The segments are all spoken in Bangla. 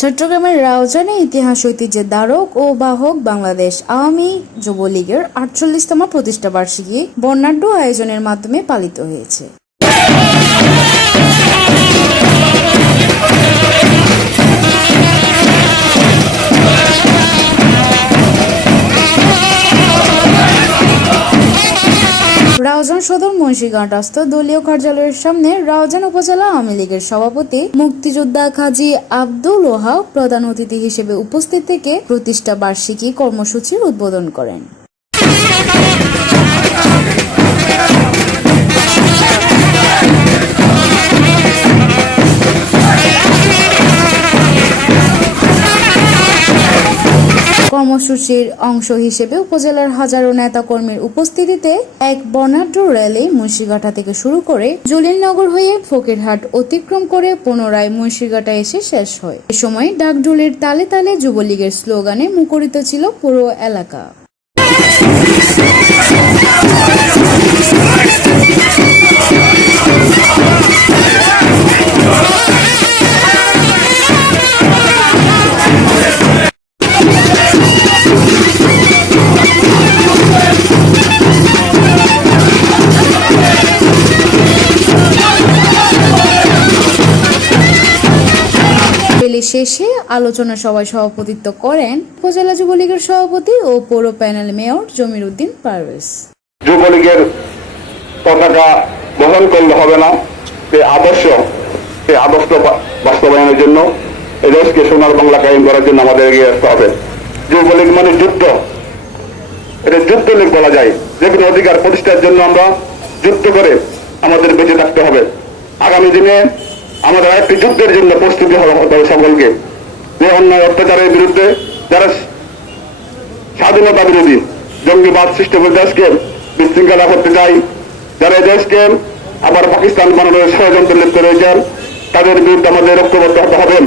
চট্টগ্রামের রাউজানে ইতিহাস ঐতিহ্যের দ্বারক ও বাহক বাংলাদেশ আওয়ামী যুবলীগের আটচল্লিশতম প্রতিষ্ঠা বার্ষিকী বর্ণাঢ্য আয়োজনের মাধ্যমে পালিত হয়েছে। রাউজান সদর মুন্সীগঞ্জস্থ দলীয় কার্যালয়ের সামনে রাউজান উপজেলা আওয়ামী লীগের সভাপতি মুক্তিযোদ্ধা কাজী আব্দুল ওহা প্রধান অতিথি হিসেবে উপস্থিত থেকে প্রতিষ্ঠা বার্ষিকী কর্মসূচির উদ্বোধন করেন। কর্মসূচির অংশ হিসেবে উপজেলার হাজারো নেতাকর্মীর উপস্থিতিতে এক বর্ণাঢ্য র্যালি মুন্সিঘাটা থেকে শুরু করে জলিলনগর হয়ে ফকিরহাট অতিক্রম করে পুনরায় মুন্সিঘাটা এসে শেষ হয়। এ সময় ডাকঢোলের তালে তালে যুবলীগের স্লোগানে মুখরিত ছিল পুরো এলাকা। শেষে আলোচনা সভায় সভাপতিত্ব করেন উপজেলা যুবলীগের সভাপতি ও পৌর প্যানেল মেয়র জমির উদ্দিন পারভেজ। যুবলীগের পতাকা বহন করলে হবে না। সেই আদর্শ সেই আদর্শ বাস্তবায়নের জন্য দেশকে সোনার বাংলা কায়েম করার জন্য আমাদের এগিয়ে আসতে হবে। যুবলীগ মানে যুদ্ধ। এটা যুদ্ধ লীগ বলা যায়। যে কোনো অধিকার প্রতিষ্ঠার জন্য আমরা যুদ্ধ করে আমাদের বেঁচে থাকতে হবে। আগামী দিনে আমাদের আরেকটি যুদ্ধের জন্য প্রস্তুতি হবে সকলকে। যে অন্যায় অত্যাচারের বিরুদ্ধে যারা স্বাধীনতা বিরোধী জঙ্গিবাদ সৃষ্টি করে দেশকে বিশৃঙ্খলা করতে চাই যারা দেশকে আবার পাকিস্তান বানানোর ষড়যন্ত্র লিপ্ত রয়েছেন, তাদের বিরুদ্ধে আমাদের ঐক্যবদ্ধ হতে হবে।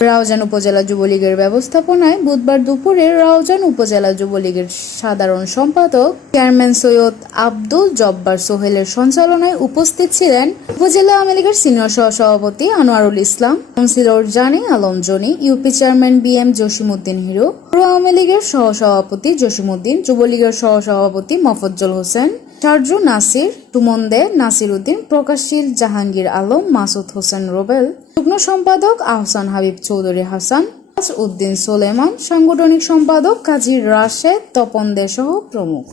রাউজান উপজেলা যুবলীগের ব্যবস্থাপনায় বুধবার দুপুরে রাউজান উপজেলা যুবলীগের সাধারণ সম্পাদক চেয়ারম্যান সৈয়দ আব্দুল জব্বার সোহেলের সঞ্চালনায় উপস্থিত ছিলেন উপজেলা আওয়ামী লীগের সিনিয়র সহসভাপতি Anwarul Islam, councillor Jani Alam Jony, UP chairman B M Jashimuddin Hiro Awami লীগের সহসভাপতি জসিমুদ্দিন যুবলীগের সহসভাপতি মফজ্জল হোসেন চার্জু নাসির সুমন দে নাসির উদ্দিন প্রকাশশীল জাহাঙ্গীর আলম মাসুদ হোসেন রোবেল যুগ্ম সম্পাদক আহসান হাবিব চৌধুরী হাসান উদ্দিন সোলেমান, সাংগঠনিক সম্পাদক কাজী রাশেদ তপন দে সহ প্রমুখ।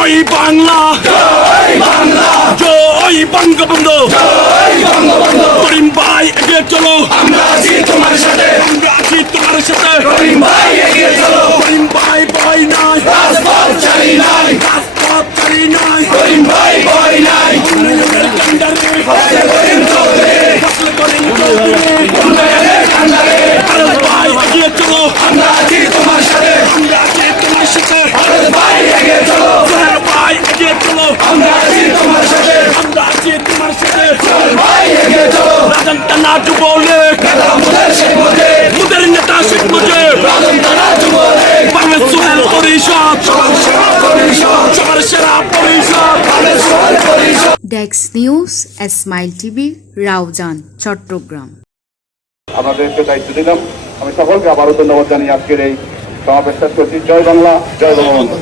জয় বাংলা। জয় বাংলা। জয় বঙ্গবন্ধু। জয় বঙ্গবন্ধু। করিম ভাই এগিয়ে চলো। আমরা আছি তোমার সাথে। আমরা আছি তোমার সাথে। করিম ভাই ডেক্স নিউজ এসমাইল টিভি রাউজান চট্টগ্রাম আমাদেরকে দায়িত্ব দিলাম। আমি সকলকে আবারও ধন্যবাদ জানিয়ে আজকের এই সমাবেশ করছি। জয় বাংলা, জয় বঙ্গবন্ধু।